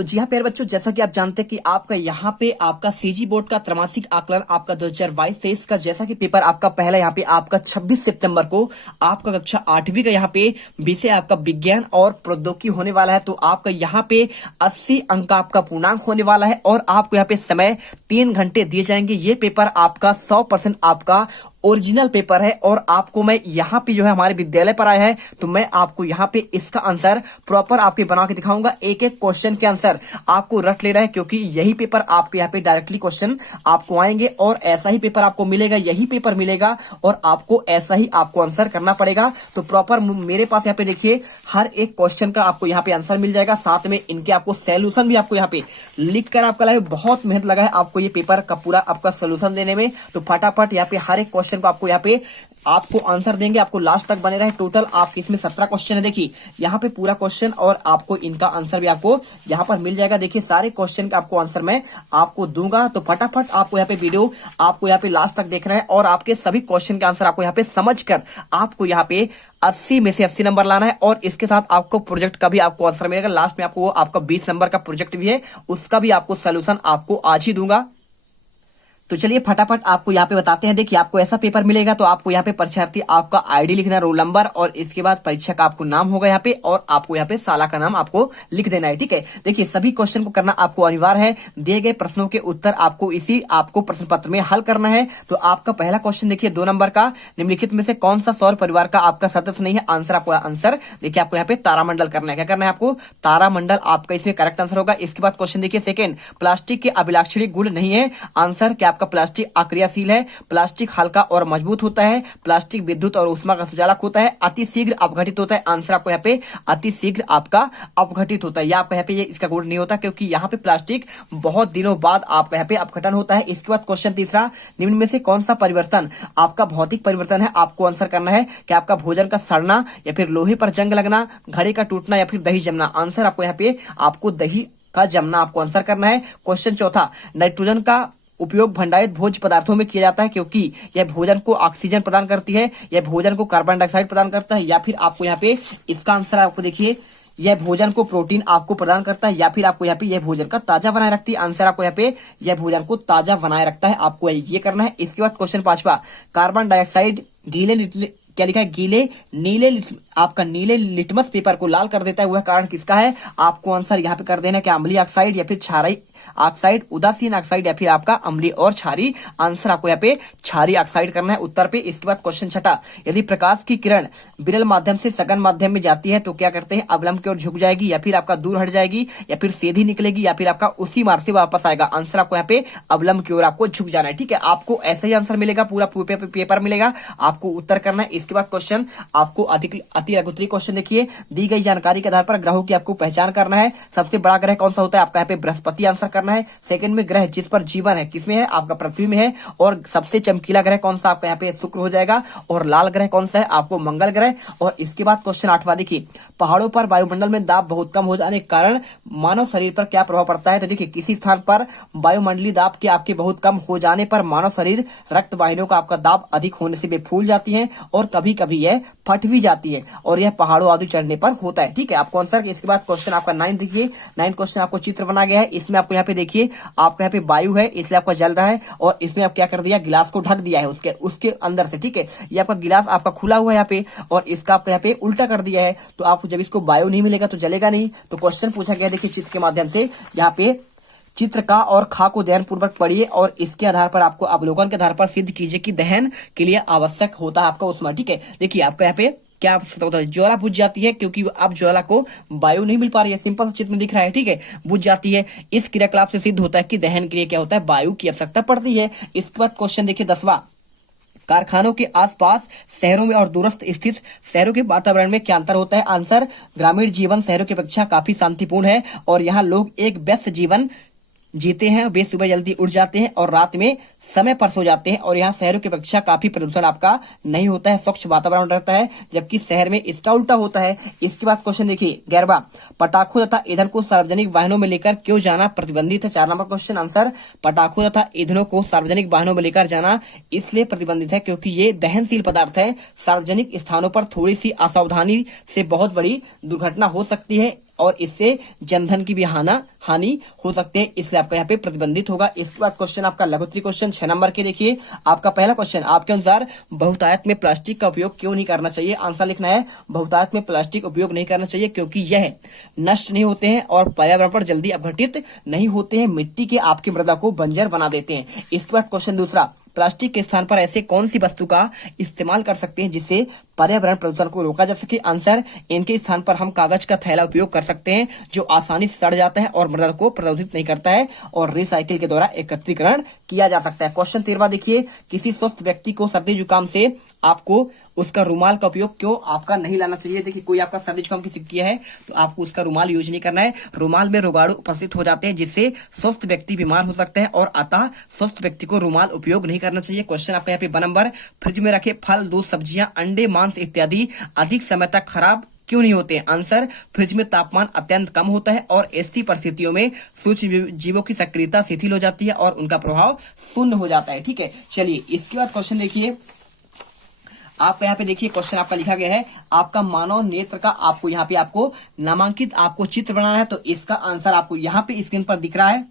तो जी हाँ प्यारे बच्चों, जैसा कि आप जानते हैं कि आपका यहाँ पे आपका सीजी बोर्ड का त्रैमासिक आकलन आपका 2022-23 का जैसा कि पेपर आपका पहला यहाँ पे आपका 26 सितंबर को आपका कक्षा 8वीं का यहाँ पे विषय आपका विज्ञान और प्रौद्योगिकी होने वाला है। तो आपका यहाँ पे 80 अंक आपका पूर्णांक होने वाला है और आपको यहाँ पे समय 3 घंटे दिए जाएंगे। ये पेपर आपका 100% आपका ओरिजिनल पेपर है और आपको मैं यहाँ पे जो है हमारे विद्यालय पर आया है तो मैं आपको यहाँ पे इसका आंसर प्रॉपर आपके बना के दिखाऊंगा। एक एक क्वेश्चन के आंसर आपको रट लेना है क्योंकि यही पेपर आपके यहाँ पे डायरेक्टली क्वेश्चन आपको आएंगे और ऐसा ही पेपर आपको मिलेगा, यही पेपर मिलेगा और आपको ऐसा ही आपको आंसर करना पड़ेगा। तो प्रॉपर मेरे पास यहाँ पे देखिए हर एक क्वेश्चन का आपको यहाँ पे आंसर मिल जाएगा, साथ में इनके आपको सोल्यूशन भी आपको यहाँ पे लिख कर आपका लगे। बहुत मेहनत लगा है आपको ये पेपर का पूरा आपका सोल्यूशन देने में। तो फटाफट यहाँ पे हर एक क्वेश्चन को आपको यहाँ पे आपको आंसर देंगे, आपको लास्ट तक बने रहे। टोटल आपके इसमें 17 क्वेश्चन है। देखिए यहाँ पे पूरा क्वेश्चन और आपको इनका आंसर भी आपको यहाँ पर मिल जाएगा। देखिए सारे क्वेश्चन का आपको आंसर मैं आपको दूंगा। तो फटाफट आपको यहाँ पे वीडियो आपको यहाँ पे लास्ट तक देखना है और आपके सभी क्वेश्चन के आंसर आपको यहाँ पे समझकर आपको यहाँ पे 80 में से 80 नंबर लाना है और इसके साथ आपको प्रोजेक्ट का भी आपको आंसर मिलेगा। लास्ट में आपको आपका 20 नंबर का प्रोजेक्ट भी है, उसका भी आपको सोल्यूशन आपको आज ही दूंगा। तो चलिए फटाफट आपको यहाँ पे बताते हैं। देखिए आपको ऐसा पेपर मिलेगा तो आपको यहाँ पे परीक्षार्थी आपका आईडी लिखना है, रोल नंबर और इसके बाद परीक्षा का आपको नाम होगा यहाँ पे और आपको यहाँ पे साला का नाम आपको लिख देना है। ठीक है, देखिए सभी क्वेश्चन को करना आपको अनिवार्य है। दिए गए प्रश्नों के उत्तर आपको इसी आपको प्रश्न पत्र में हल करना है। तो आपका पहला क्वेश्चन देखिए 2 नंबर का, निम्नलिखित में से कौन सा सौर परिवार का आपका सदस्य नहीं है? आंसर आपको आंसर देखिए आपको यहाँ पे तारामंडल करना है। क्या करना है आपको? तारामंडल आपका इसमें करेक्ट आंसर होगा। इसके बाद क्वेश्चन देखिए सेकेंड, प्लास्टिक के अभिलाक्षणिक गुण नहीं है। आंसर क्या आपका? प्लास्टिक अक्रियाशील है, प्लास्टिक हल्का और मजबूत होता है, प्लास्टिक विद्युत और ऊष्मा का सुचालक होता है, अति शीघ्र अपघटित होता है। आंसर आपको यहाँ पे अति शीघ्र आपका अपघटित होता है। या आपको यहाँ पे ये इसका गुण नहीं होता क्योंकि यहाँ पे प्लास्टिक बहुत दिनों बाद आप यहाँ पे अपघटन होता है। इसके बाद क्वेश्चन तीसरा, निम्न में से कौन सा परिवर्तन आपका भौतिक परिवर्तन है? आपको आंसर करना है कि आपका भोजन का सड़ना या फिर लोहे पर जंग लगना, घड़े का टूटना या फिर दही जमना। आंसर आपको यहाँ पे आपको दही का जमना आपको आंसर करना है। क्वेश्चन चौथा, नाइट्रोजन का उपयोग भंडारित भोज्य पदार्थों में किया जाता है क्योंकि यह भोजन को ऑक्सीजन प्रदान करती है, यह भोजन को कार्बन डाइऑक्साइड प्रदान करता है, या फिर आपको यहाँ पे इसका आंसर आपको देखिए यह भोजन को प्रोटीन आपको प्रदान करता है, या फिर आपको यहाँ पे यह भोजन का ताजा बनाए रखती है। आंसर आपको यहाँ पे यह भोजन को ताजा बनाए रखता है, आपको ये करना है। इसके बाद क्वेश्चन पांचवा, कार्बन डाइऑक्साइड क्या लिखा है? आपका नीले लिटमस पेपर को लाल कर देता है, वह कारण किसका है? आपको आंसर यहाँ पे कर देना है कि अम्लीय ऑक्साइड या फिर क्षारीय ऑक्साइड, उदासीन ऑक्साइड या फिर आपका अम्लीय और क्षारीय। आंसर आपको यहाँ पे क्षारीय ऑक्साइड करना है उत्तर पे। इसके बाद क्वेश्चन छठा, यदि प्रकाश की किरण विरल माध्यम से सघन माध्यम में जाती है तो क्या करते हैं? अवलंब की ओर झुक जाएगी या फिर आपका दूर हट जाएगी या फिर सीधी निकलेगी या फिर आपका उसी मार्ग से वापस आएगा। आंसर आपको यहाँ पे अवलंब की ओर आपको झुक जाना है। ठीक है, आपको ऐसा ही आंसर मिलेगा, पूरा पेपर मिलेगा, आपको उत्तर करना है। इसके बाद क्वेश्चन आपको अति लघुत्तरीय क्वेश्चन देखिए, दी गई जानकारी के आधार पर ग्रहों की आपको पहचान करना है। सबसे बड़ा ग्रह कौन सा होता है? आपका यहाँ पे बृहस्पति आंसर करना है। सेकंड में ग्रह जिस पर जीवन है किसमें है? आपका पृथ्वी में है। और सबसे चमकीला ग्रह कौन सा? आपका यहाँ पे शुक्र हो जाएगा। और लाल ग्रह कौन सा है? आपको मंगल ग्रह। और इसके बाद क्वेश्चन 8वां देखिए, पहाड़ों पर वायुमंडल में दाब बहुत कम हो जाने के कारण मानव शरीर पर क्या प्रभाव पड़ता है? तो देखिए किसी स्थान पर वायुमंडलीय दाब के आपके बहुत कम हो जाने पर मानव शरीर रक्त वाहिनियों का आपका दाब अधिक होने से वे फूल जाती है और कभी कभी यह फट भी जाती है और यह पहाड़ों आदि चढ़ने पर होता है। ठीक है, आपको आंसर। इसके बाद क्वेश्चन आपका 9 देखिए, 9 क्वेश्चन आपको चित्र बना गया है। इसमें आपको यहाँ पे देखिए आपका यहाँ पे वायु है इसलिए आपका जल रहा है और इसमें आप क्या कर दिया? गिलास को ढक दिया है उसके अंदर से। ठीक है, ये आपका गिलास आपका खुला हुआ है यहाँ पे और इसका आपका यहाँ पे उल्टा कर दिया है। तो आपको जब इसको वायु नहीं मिलेगा तो जलेगा नहीं। तो क्वेश्चन पूछा गया देखिए चित्र के माध्यम से, यहाँ पे चित्र का और खा को ध्यान पूर्वक पढ़िए और इसके आधार पर आपको अवलोकन के आधार पर सिद्ध कीजिए कि दहन के लिए आवश्यक होता है आपका उष्मा। ठीक है, देखिए आपका यहाँ पे क्या होता है? ज्वाला बुझ जाती है क्योंकि अब ज्वाला को वायु नहीं मिल पा रही है। सिंपल सा चित्र में दिख रहा है। ठीक है, बुझ जाती है। इस क्रियाकलाप से सिद्ध होता है कि दहन के लिए क्या होता है? वायु की आवश्यकता पड़ती है। इसके बाद क्वेश्चन देखिए 10वां, कारखानों के आसपास शहरों में और दूरस्थ स्थित शहरों के वातावरण में क्या अंतर होता है? आंसर, ग्रामीण जीवन शहरों की अपेक्षा काफी शांतिपूर्ण है और यहाँ लोग एक व्यस्त जीवन जीते हैं। वे सुबह जल्दी उठ जाते हैं और रात में समय पर सो जाते हैं और यहाँ शहरों की अपेक्षा काफी प्रदूषण आपका नहीं होता है, स्वच्छ वातावरण रहता है, जबकि शहर में इसका उल्टा होता है। इसके बाद क्वेश्चन देखिए 11वां, पटाखों तथा ईंधन को सार्वजनिक वाहनों में लेकर क्यों जाना प्रतिबंधित है? 4 नंबर क्वेश्चन आंसर, पटाखों तथा ईंधनों को सार्वजनिक वाहनों में लेकर जाना इसलिए प्रतिबंधित है क्योंकि ये दहनशील पदार्थ है। सार्वजनिक स्थानों पर थोड़ी सी असावधानी से बहुत बड़ी दुर्घटना हो सकती है और इससे जनधन की भी हानि हो सकती है, इसलिए आपका यहाँ पे प्रतिबंधित होगा। इसके बाद क्वेश्चन आपका लघुत्तरी क्वेश्चन 6 नंबर के देखिए। आपका पहला क्वेश्चन, आपके अनुसार बहुतायत में प्लास्टिक का उपयोग क्यों नहीं करना चाहिए? आंसर लिखना है, बहुतायत में प्लास्टिक उपयोग नहीं करना चाहिए क्योंकि यह नष्ट नहीं होते हैं और पर्यावरण पर जल्दी अपघटित नहीं होते हैं, मिट्टी के आपकी मृदा को बंजर बना देते हैं। इसके बाद क्वेश्चन दूसरा, प्लास्टिक के स्थान पर ऐसे कौन सी वस्तु का इस्तेमाल कर सकते हैं जिससे पर्यावरण प्रदूषण को रोका जा सके? आंसर, इनके स्थान पर हम कागज का थैला उपयोग कर सकते हैं जो आसानी से सड़ जाता है और मृदा को प्रदूषित नहीं करता है और रिसाइकिल के द्वारा एकत्रीकरण किया जा सकता है। क्वेश्चन 13वां देखिए, किसी स्वस्थ व्यक्ति को सर्दी जुकाम से आपको उसका रुमाल का उपयोग क्यों आपका नहीं लाना चाहिए? देखिए, कोई आपका सर्दी जुकाम किसी किया है तो आपको उसका रुमाल यूज नहीं करना है। रुमाल में रोगाणु उपस्थित हो जाते हैं जिससे स्वस्थ व्यक्ति बीमार हो सकता है और अतः स्वस्थ व्यक्ति को रुमाल उपयोग नहीं करना चाहिए। क्वेश्चन आपका यहाँ पे 2 नंबर, फ्रिज में रखे फल, दूध, सब्जियां, अंडे, मांस इत्यादि अधिक समय तक खराब क्यों नहीं होते? आंसर, फ्रिज में तापमान अत्यंत कम होता है और ऐसी परिस्थितियों में सूक्ष्म जीवों की सक्रियता शिथिल हो जाती है और उनका प्रभाव शून्य हो जाता है। ठीक है, चलिए इसके बाद क्वेश्चन देखिए। आप यहाँ पे देखिए, क्वेश्चन आपका लिखा गया है, आपका मानव नेत्र का आपको यहाँ पे आपको नामांकित आपको चित्र बनाना है। तो इसका आंसर आपको यहाँ पे स्क्रीन पर दिख रहा है,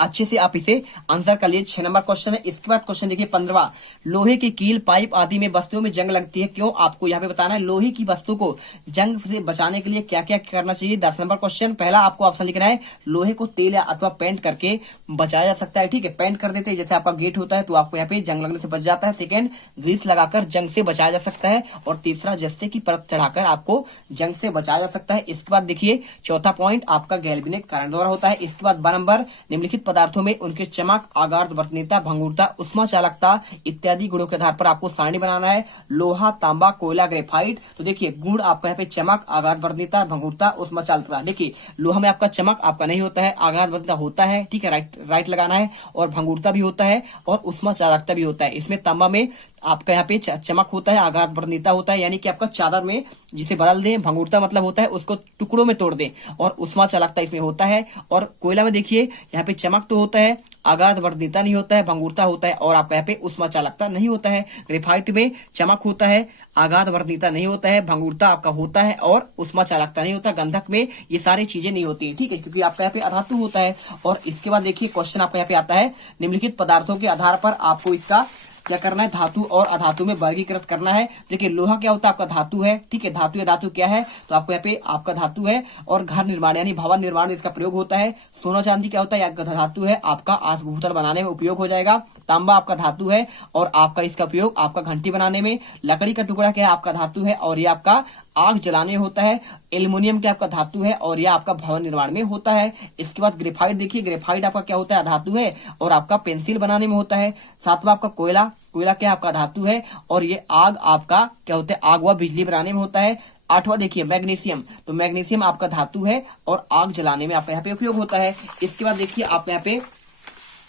अच्छे से आप इसे आंसर कर लिए। 6 नंबर क्वेश्चन है। इसके बाद क्वेश्चन देखिए 15वां, लोहे की कील, पाइप आदि में वस्तुओं में जंग लगती है क्यों? आपको यहाँ पे बताना है लोहे की वस्तु को जंग से बचाने के लिए क्या क्या करना चाहिए। 10 नंबर क्वेश्चन, पहला आपको ऑप्शन लिखना है, लोहे को तेल या अथवा पेंट करके बचाया जा सकता है। ठीक है, पेंट कर देते हैं, जैसे आपका गेट होता है तो आपको यहाँ पे जंग लगने से बच जाता है। सेकेंड, ग्रीस लगाकर जंग से बचाया जा सकता है और तीसरा, जस्ते की परत चढ़ाकर आपको जंग से बचाया जा सकता है। इसके बाद देखिए चौथा पॉइंट आपका गैल्वेनिक करंट द्वारा होता है। इसके बाद 12 नंबर, निम्नलिखित पदार्थों में उनके चमक, आघात, वर्तनीयता, भंगुरता, उष्मा चालकता इत्यादि गुणों के आधार पर आपको सारणी बनाना है। लोहा, तांबा, कोयला, ग्रेफाइट। तो देखिए गुण आपका यहाँ पे चमक, आघात, वर्तनीयता, भंगुरता, उष्मा चालकता। देखिए लोहा में आपका चमक आपका नहीं होता है, आघात वर्तनीयता होता है, ठीक है, राइट लगाना है, और भंगुरता भी होता है और उष्मा चालकता भी होता है। इसमें तांबा में आपका यहाँ पे चमक होता है, आघात वर्तनीयता होता है, यानी कि आपका चादर में जिसे बदल दें, भंगुरता मतलब होता है उसको टुकड़ों में तोड़ दें, और उष्मा चालकता इसमें होता है। और कोयला में देखिए यहाँ पे चमक तो होता है, आघात वर्तनीयता नहीं होता है, भंगुरता होता है और आपका यहाँ पे उष्मा चालकता नहीं होता है। ग्रेफाइट में चमक होता है, आघात वर्तनीयता नहीं होता है, भंगुरता आपका होता है और उष्मा चालकता नहीं होता। गंधक में ये सारी चीजें नहीं होती है, ठीक है, क्योंकि आपका यहाँ पे अधातु होता है। और इसके बाद देखिए क्वेश्चन आपका यहाँ पे आता है, निम्नलिखित पदार्थों के आधार पर आपको इसका क्या करना है, धातु और अधातु में वर्गीकृत करना है। देखिए लोहा क्या होता है, आपका धातु है, ठीक है, धातु या धातु क्या है, तो आपको यहाँ पे आपका धातु है और घर निर्माण यानी भवन निर्माण में इसका प्रयोग होता है। सोना चांदी क्या होता है, धातु है, आपका आसभूतल बनाने में उपयोग हो जाएगा। तांबा आपका धातु है और आपका इसका उपयोग आपका घंटी बनाने में। लकड़ी का टुकड़ा क्या है, आपका धातु है और ये आपका आग जलाने होता है। एल्युमिनियम क्या आपका धातु है और यह आपका भवन निर्माण में होता है। इसके बाद ग्रेफाइट देखिए, ग्रेफाइट आपका क्या होता है, धातु है और आपका पेंसिल बनाने में होता है। सातवां आपका कोयला, कोयला क्या आपका धातु है और ये आग आपका क्या होता है, आग व बिजली बनाने में होता है। आठवां देखिए मैग्नीशियम, तो मैग्नीशियम आपका धातु है और आग जलाने में आपका यहाँ पे उपयोग होता है। इसके बाद देखिए आपका यहाँ पे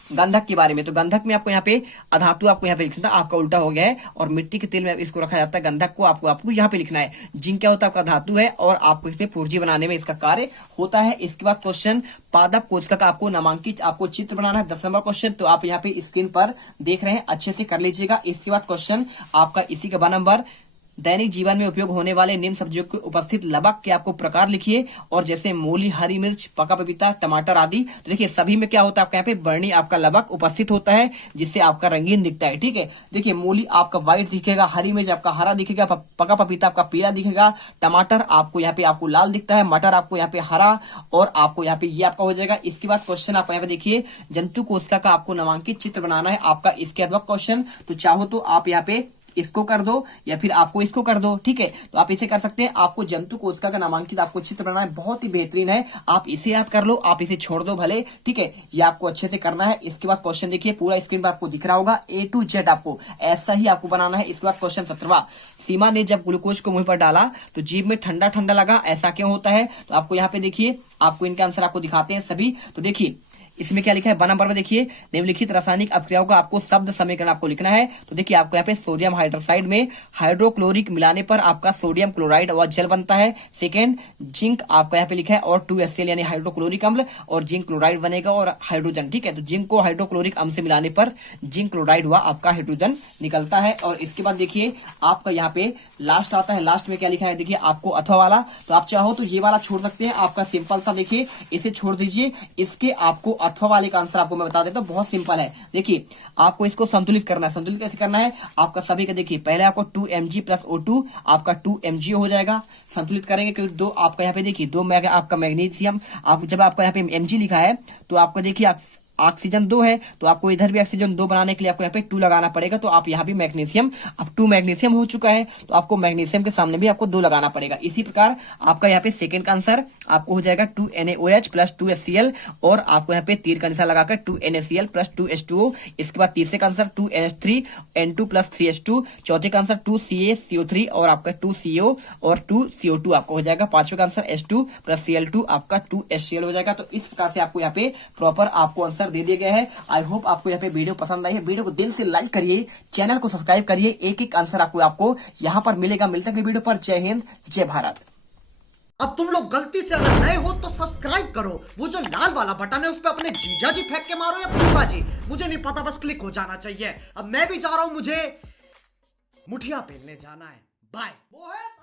गंधक के बारे में, तो गंधक में आपको यहाँ पे अधातु आपको यहाँ पे लिखना था, आपका उल्टा हो गया है, और मिट्टी के तेल में इसको रखा जाता है। गंधक को आपको यहाँ पे लिखना है। जिंक क्या होता है, आपका धातु है और आपको इसमें पूर्जी बनाने में इसका कार्य होता है। इसके बाद क्वेश्चन पादप कोशिका का आपको नामांकित आपको चित्र बनाना है। 10 नंबर क्वेश्चन, तो आप यहाँ पे स्क्रीन पर देख रहे हैं, अच्छे से कर लीजिएगा। इसके बाद क्वेश्चन आपका इसी का 12 नंबर, दैनिक जीवन में उपयोग होने वाले निम्न सब्जियों के उपस्थित लवक के आपको प्रकार लिखिए, और जैसे मूली, हरी मिर्च, पका पपीता, टमाटर आदि। तो देखिए सभी में क्या होता है, आपका यहाँ पे वर्णी आपका लवक उपस्थित होता है जिससे आपका रंगीन दिखता है, ठीक है। देखिए मूली आपका व्हाइट दिखेगा, हरी मिर्च आपका हरा दिखेगा, पका पपीता आपका पीला दिखेगा, टमाटर आपको यहाँ पे आपको लाल दिखता है, मटर आपको यहाँ पे हरा, और आपको यहाँ पे ये आपका हो जाएगा। इसके बाद क्वेश्चन आपका यहाँ पे देखिए जंतु कोशिका का आपको नामांकित चित्र बनाना है आपका इसके अलावा क्वेश्चन। तो चाहो तो आप यहाँ पे इसको कर दो या फिर आपको इसको कर दो, ठीक है, तो आप इसे कर सकते हैं। आपको जंतु कोशिका का नामांकित आपको चित्र बनाना है, बहुत ही बेहतरीन है, आप इसे याद कर लो, आप इसे छोड़ दो भले, ठीक है, ये आपको अच्छे से करना है। इसके बाद क्वेश्चन देखिए पूरा स्क्रीन पर आपको दिख रहा होगा, A to Z आपको ऐसा ही आपको बनाना है। इसके बाद क्वेश्चन 17वां, सीमा ने जब ग्लूकोज को मुंह पर डाला तो जीभ में ठंडा ठंडा लगा, ऐसा क्यों होता है? तो आपको यहाँ पे देखिए आपको इनके आंसर आपको दिखाते हैं सभी। तो देखिए इसमें क्या लिखा है, ब नंबर में देखिए निम्नलिखित रासायनिक अभिक्रियाओं का आपको शब्द समीकरण आपको लिखना है। तो देखिए आपको यहाँ पे सोडियम हाइड्रोक्साइड में हाइड्रोक्लोरिक मिलाने पर आपका सोडियम क्लोराइड व जल बनता है। सेकेंड, जिंक आपका यहाँ पे लिखा है और 2HCl यानी हाइड्रोक्लोरिक अम्ल और जिंक क्लोराइड बनेगा और हाइड्रोजन। ठीक है, तो जिंक को हाइड्रोक्लोरिक अम्ल से मिलाने पर जिंक क्लोराइड हुआ आपका हाइड्रोजन निकलता है। और इसके बाद देखिए आपका यहाँ पे लास्ट आता है, लास्ट में क्या लिखा है देखिए आपको अथवा वाला, तो आप चाहो तो ये वाला छोड़ सकते हैं, आपका सिंपल सा देखिए इसे छोड़ दीजिए। इसके आपको अथवा वाले का आंसर आपको मैं बता देता हूँ, बहुत सिंपल है। देखिए आपको इसको संतुलित करना है, संतुलित कैसे करना है, आपका सभी का देखिए पहले आपको 2 mg प्लस O2 आपका 2 mg हो जाएगा। संतुलित करेंगे क्योंकि दो आपका यहाँ पे देखिए आपका मैग्नीशियम, आप जब आपका यहाँ पे mg लिखा है तो आपको देखिए ऑक्सीजन 2 है, तो आपको इधर भी ऑक्सीजन 2 बनाने के लिए आपको यहाँ पे 2 लगाना पड़ेगा। तो आप यहाँ भी मैग्नीशियम, अब 2 मैग्नीशियम हो चुका है तो आपको मैग्नीशियम के सामने भी आपको 2 लगाना पड़ेगा। इसी प्रकार आपका यहाँ पे सेकंड का आंसर आपको हो जाएगा 2NaOH प्लस 2HCl और आपको यहाँ पे तीर का निशान लगाकर 2NaCl प्लस 2H2O। इसके बाद तीसरे का आंसर 2NH3N2 प्लस 3H2। चौथे का आंसर 2CaCO3 और आपका 2CO और 2CO2 आपको हो जाएगा। पांचवे का आंसर H2 प्लस Cl2 आपका 2HCl हो जाएगा। तो इस प्रकार से आपको यहाँ पे प्रॉपर आपको आंसर दे दिया गया है। आई होप आपको यहाँ पे वीडियो पसंद आई है। वीडियो को दिल से लाइक करिए, चैनल को सब्सक्राइब करिए, एक एक आंसर आपको यहाँ पर मिलेगा। मिलता है वीडियो पर। जय हिंद, जय भारत। अब तुम लोग गलती से अगर नए हो तो सब्सक्राइब करो, वो जो लाल वाला बटन है उस पर अपने जीजा जी फेंक के मारो या फूफा जी, मुझे नहीं पता, बस क्लिक हो जाना चाहिए। अब मैं भी जा रहा हूं, मुझे मुठिया पेलने जाना है। बाय। वो है